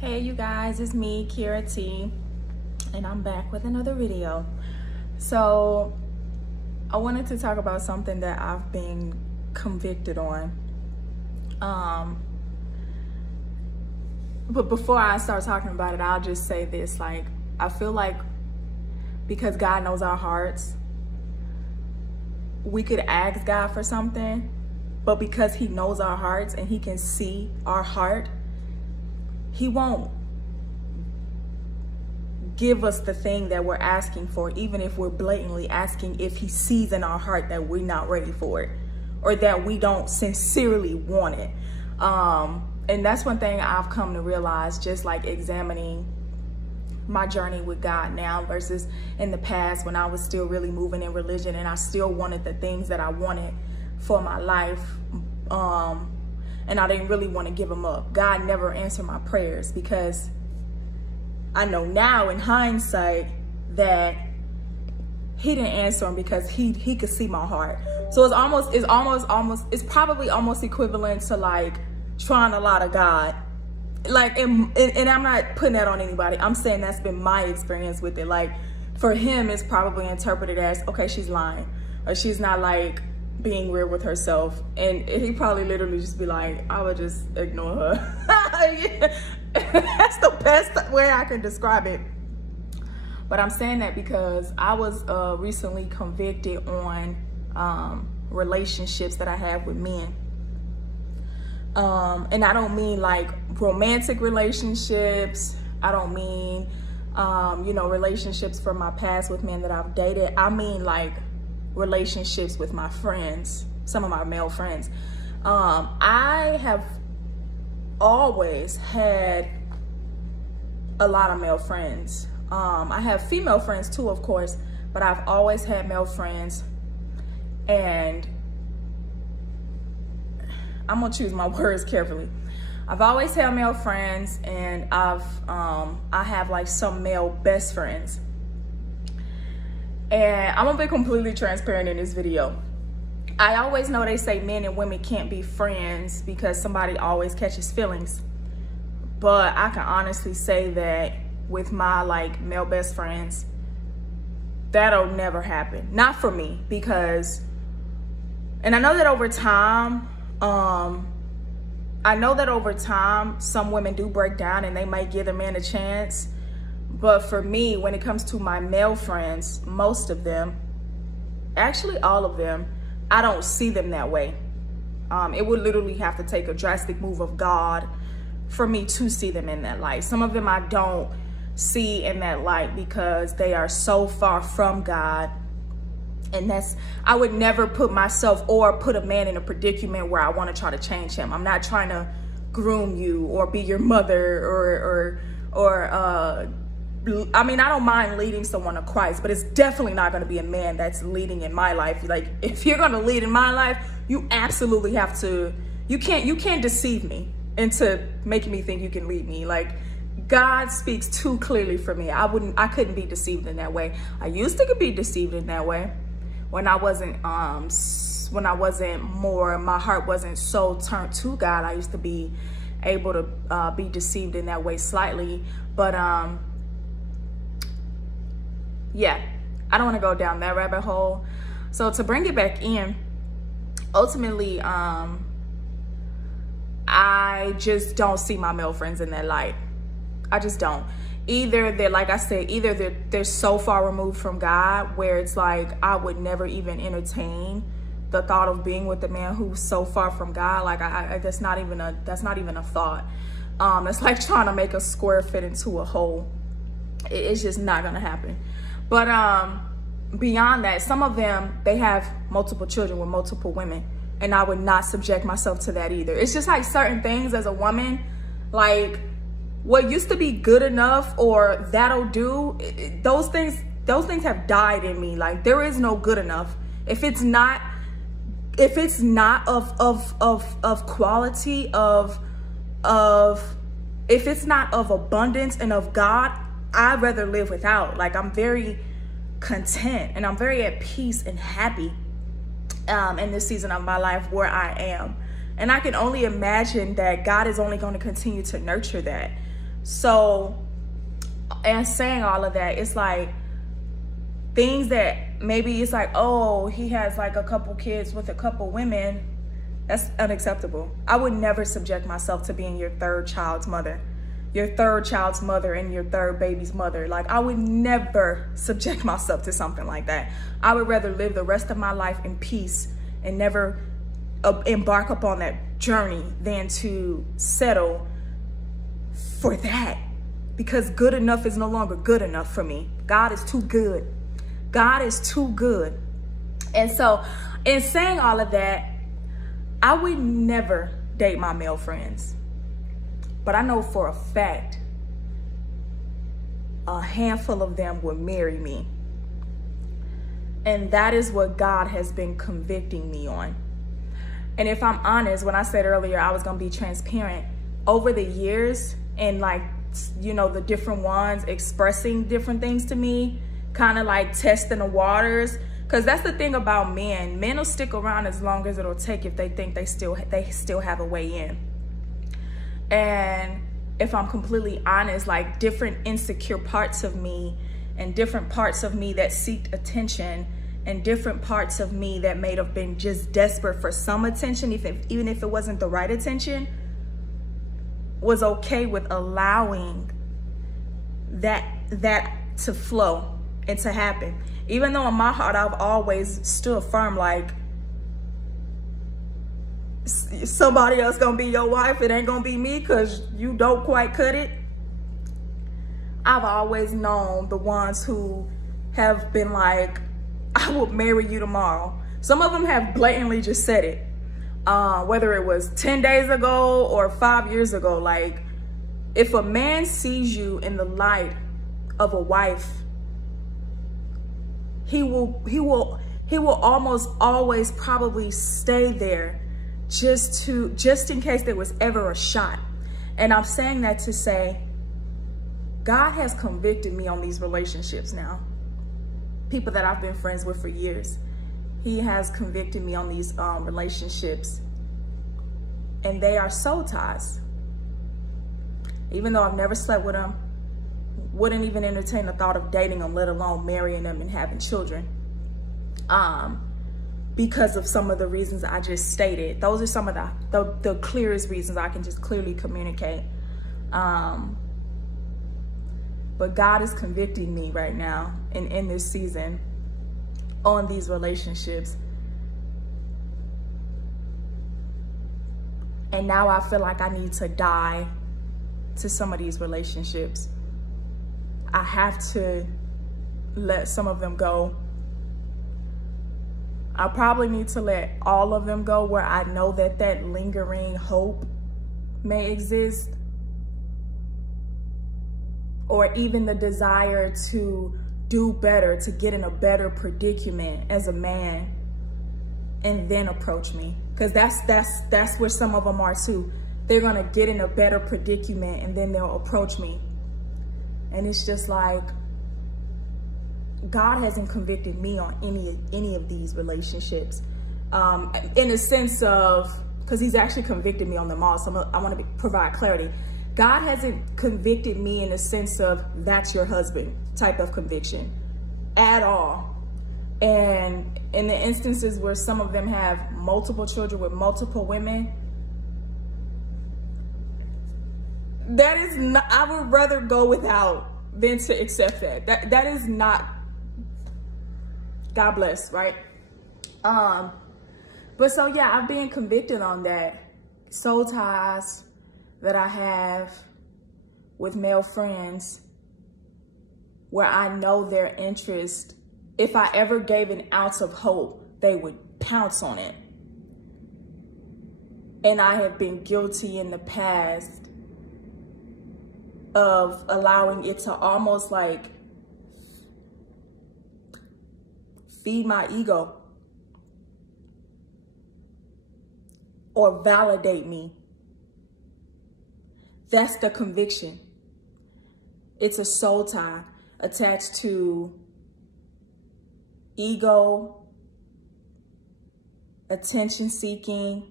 Hey you guys, it's me, Kira T, and I'm back with another video. So I wanted to talk about something that I've been convicted on. But before I start talking about it, I'll just say this, like, I feel like because God knows our hearts, we could ask God for something, but because he knows our hearts and he can see our heart, he won't give us the thing that we're asking for, even if we're blatantly asking, if he sees in our heart that we're not ready for it or that we don't sincerely want it. And that's one thing I've come to realize, just like examining my journey with God now versus in the past when I was still really moving in religion and I still wanted the things that I wanted for my life. And I didn't really want to give them up. God never answered my prayers because I know now in hindsight that he didn't answer them because he could see my heart. So it's probably almost equivalent to like trying a lot of God. Like, and I'm not putting that on anybody. I'm saying that's been my experience with it. Like, for him, it's probably interpreted as, okay, she's lying, or she's not like being real with herself. And he probably literally just be like, I would just ignore her. That's the best way I can describe it. But I'm saying that because I was recently convicted on relationships that I have with men. And I don't mean like romantic relationships. I don't mean, relationships from my past with men that I've dated. I mean like relationships with my friends, some of my male friends. I have always had a lot of male friends. I have female friends too, of course, but I've always had male friends. And I'm gonna choose my words carefully. I've always had male friends, and I have like some male best friends. And I'm gonna be completely transparent in this video. I always know they say men and women can't be friends because somebody always catches feelings. But I can honestly say that with my like male best friends, that'll never happen. Not for me, because, and I know that over time, some women do break down and they might give a man a chance. But for me, when it comes to my male friends, most of them, actually all of them, I don't see them that way. It would literally have to take a drastic move of God for me to see them in that light. Some of them I don't see in that light because they are so far from God. And I would never put myself or put a man in a predicament where I want to try to change him. I'm not trying to groom you or be your mother I mean, I don't mind leading someone to Christ, but it's definitely not going to be a man that's leading in my life. Like, if you're going to lead in my life, you absolutely have to, you can't deceive me into making me think you can lead me. Like, God speaks too clearly for me. I couldn't be deceived in that way. I used to be deceived in that way when I wasn't more, my heart wasn't so turned to God. I used to be able to be deceived in that way slightly, but yeah, I don't want to go down that rabbit hole. So to bring it back in, ultimately, I just don't see my male friends in that light. I just don't. Either they're, like I said, either they're so far removed from God where it's like I would never even entertain the thought of being with a man who's so far from God. Like that's not even a thought. It's like trying to make a square fit into a hole. It's just not gonna happen. But beyond that, some of them, they have multiple children with multiple women, and I would not subject myself to that either. It's just like certain things as a woman, like what used to be good enough or that'll do, those things have died in me. Like, there is no good enough. If it's not of quality, if it's not of abundance and of God, I'd rather live without. Like, I'm very content and I'm very at peace and happy in this season of my life where I am. And I can only imagine that God is only going to continue to nurture that. So, and saying all of that, it's like things that maybe it's like, oh, he has like a couple kids with a couple women. That's unacceptable. I would never subject myself to being your third child's mother, your third child's mother and your third baby's mother. Like, I would never subject myself to something like that. I would rather live the rest of my life in peace and never embark upon that journey than to settle for that, because good enough is no longer good enough for me. God is too good. God is too good. And so in saying all of that, I would never date my male friends, but I know for a fact a handful of them will marry me. And that is what God has been convicting me on. And if I'm honest, when I said earlier I was going to be transparent, over the years and like, you know, the different ones expressing different things to me, kind of like testing the waters. Because that's the thing about men. Men will stick around as long as it'll take if they think they still have a way in. And if I'm completely honest, like different insecure parts of me and different parts of me that seeked attention and different parts of me that may have been just desperate for some attention, even if it wasn't the right attention, was okay with allowing that to flow and to happen. Even though in my heart, I've always stood firm, like, somebody else gonna be your wife, it ain't gonna be me because you don't quite cut it. I've always known the ones who have been like, I will marry you tomorrow. Some of them have blatantly just said it, whether it was 10 days ago or 5 years ago. Like, if a man sees you in the light of a wife, he will almost always probably stay there just in case there was ever a shot. And I'm saying that to say, God has convicted me on these relationships now. People that I've been friends with for years. He has convicted me on these relationships. And they are soul ties. Even though I've never slept with them, wouldn't even entertain the thought of dating them, let alone marrying them and having children. Because of some of the reasons I just stated. Those are some of the clearest reasons I can just clearly communicate. But God is convicting me right now in this season on these relationships. And now I feel like I need to die to some of these relationships. I have to let some of them go. I probably need to let all of them go where I know that lingering hope may exist. Or even the desire to do better, to get in a better predicament as a man, and then approach me. Because that's where some of them are too. They're gonna get in a better predicament and then they'll approach me. And it's just like, God hasn't convicted me on any of these relationships. In a sense of, because he's actually convicted me on them all, so I want to provide clarity. God hasn't convicted me in a sense of that's your husband type of conviction at all. And in the instances where some of them have multiple children with multiple women, that is not, I would rather go without than to accept that. That is not, God bless, right? But so yeah, I've been convicted on that. Soul ties that I have with male friends where I know their interest, if I ever gave an ounce of hope, they would pounce on it. And I have been guilty in the past of allowing it to almost like feed my ego or validate me. That's the conviction. It's a soul tie attached to ego, attention seeking.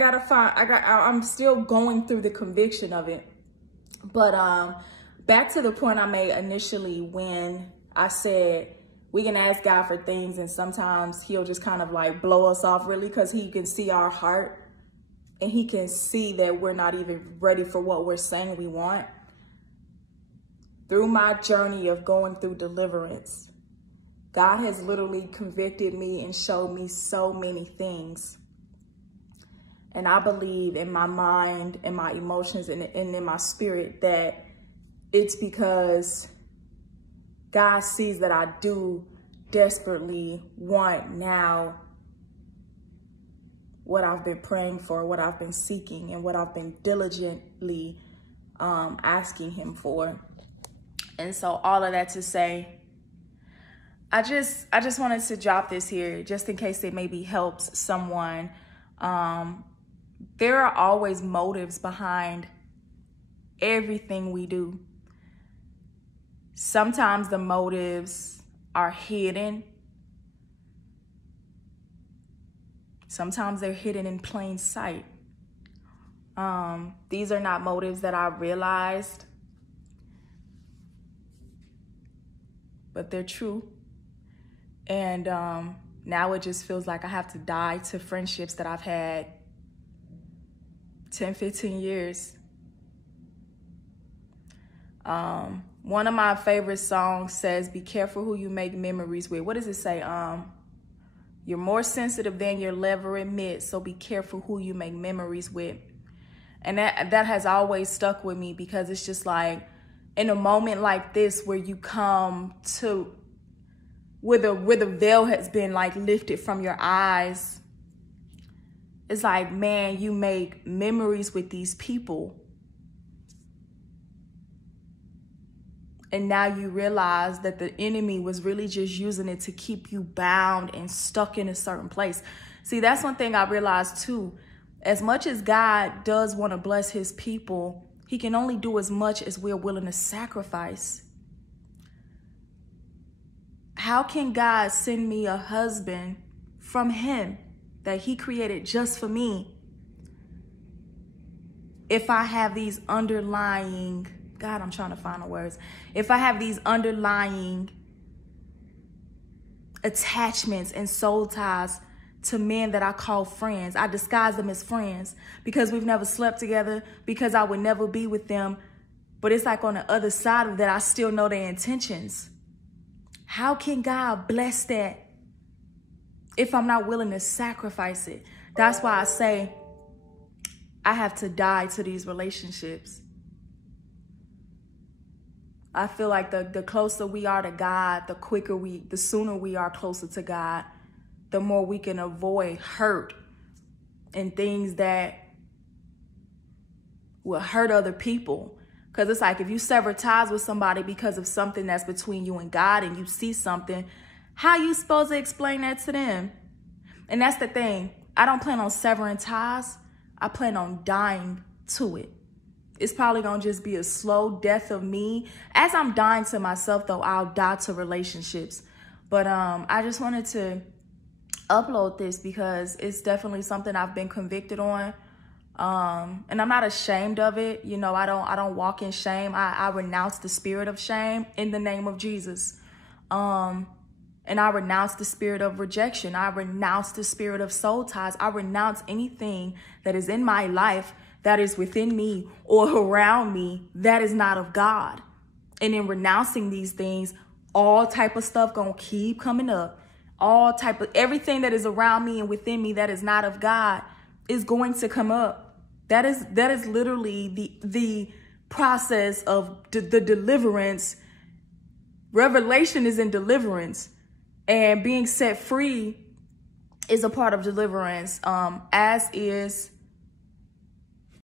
I'm still going through the conviction of it. But back to the point I made initially when I said we can ask God for things and sometimes he'll just kind of like blow us off really because he can see our heart and he can see that we're not even ready for what we're saying we want. Through my journey of going through deliverance, God has literally convicted me and showed me so many things. And I believe in my mind and my emotions and in my spirit that it's because God sees that I do desperately want now what I've been praying for, what I've been seeking, and what I've been diligently asking him for. And so all of that to say, I just wanted to drop this here just in case it maybe helps someone. There are always motives behind everything we do. Sometimes the motives are hidden. Sometimes they're hidden in plain sight. These are not motives that I realized, but they're true. And now it just feels like I have to die to friendships that I've had 10, 15 years. One of my favorite songs says, be careful who you make memories with. What does it say? You're more sensitive than you'll ever admit, so be careful who you make memories with. And that has always stuck with me because it's just like, in a moment like this where you come to, where the veil has been like lifted from your eyes, it's like, man, you make memories with these people. And now you realize that the enemy was really just using it to keep you bound and stuck in a certain place. See, that's one thing I realized too. As much as God does want to bless his people, he can only do as much as we're willing to sacrifice. How can God send me a husband from him that he created just for me if I have these underlying, God, I'm trying to find the words. If I have these underlying attachments and soul ties to men that I call friends? I disguise them as friends because we've never slept together, because I would never be with them. But it's like on the other side of that, I still know their intentions. How can God bless that if I'm not willing to sacrifice it? That's why I say I have to die to these relationships. I feel like the closer we are to God, the sooner we are closer to God, the more we can avoid hurt and things that will hurt other people. Because it's like if you sever ties with somebody because of something that's between you and God and you see something, how you supposed to explain that to them? And that's the thing. I don't plan on severing ties. I plan on dying to it. It's probably going to just be a slow death of me. As I'm dying to myself, though, I'll die to relationships. But I just wanted to upload this because it's definitely something I've been convicted on. And I'm not ashamed of it. You know, I don't walk in shame. I renounce the spirit of shame in the name of Jesus. And I renounce the spirit of rejection. I renounce the spirit of soul ties. I renounce anything that is in my life that is within me or around me that is not of God. And in renouncing these things, all type of stuff gonna keep coming up. All type of everything that is around me and within me that is not of God is going to come up. That is literally the process of the deliverance. Revelation is in deliverance, and being set free is a part of deliverance, as is